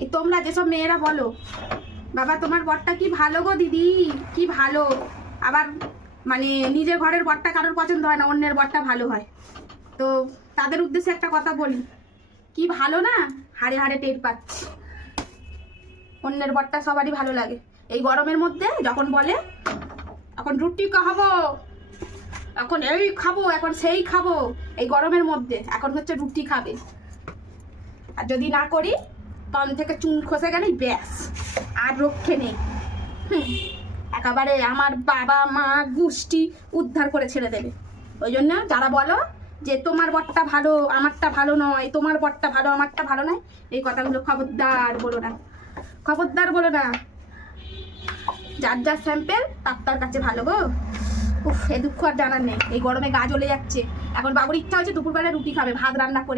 এই তোমরা যেসব মেয়েরা বলো বাবা তোমার বরটা কি ভালো গো দিদি, কি ভালো, আবার মানে নিজের ঘরের বরটা কারোর পছন্দ হয় না, অন্যের বরটা ভালো হয়, তো তাদের উদ্দেশ্যে একটা কথা বলি, কি ভালো না হাড়ে হাড়ে টের পাচ্ছি। অন্যের বরটা সবারই ভালো লাগে। এই গরমের মধ্যে যখন বলে এখন রুটি খাবো, এখন এই খাবো, এখন সেই খাবো, এই গরমের মধ্যে এখন হচ্ছে রুটি খাবে, আর যদি না করি তখন থেকে চুন খসে গেলেই ব্যাস, আর রক্ষে নেই। একেবারে আমার বাবা মা গোষ্ঠী উদ্ধার করে ছেড়ে দেবে। ওই জন্য যারা বলো যে তোমার বরটা ভালো আমারটা ভালো নয়, তোমার বরটা ভালো আমারটা ভালো নয়, এই কথাগুলো খবরদার বলো না, খবরদার বলো না। যার যার স্যাম্পেল তার কাছে ভালো গো। উফ, এ দুঃখ আর জানার নেই। এই গরমে গা জ্বলে যাচ্ছে। এখন বাবুর ইচ্ছা হচ্ছে দুপুরবেলা রুটি খাবে, ভাত রান্না করে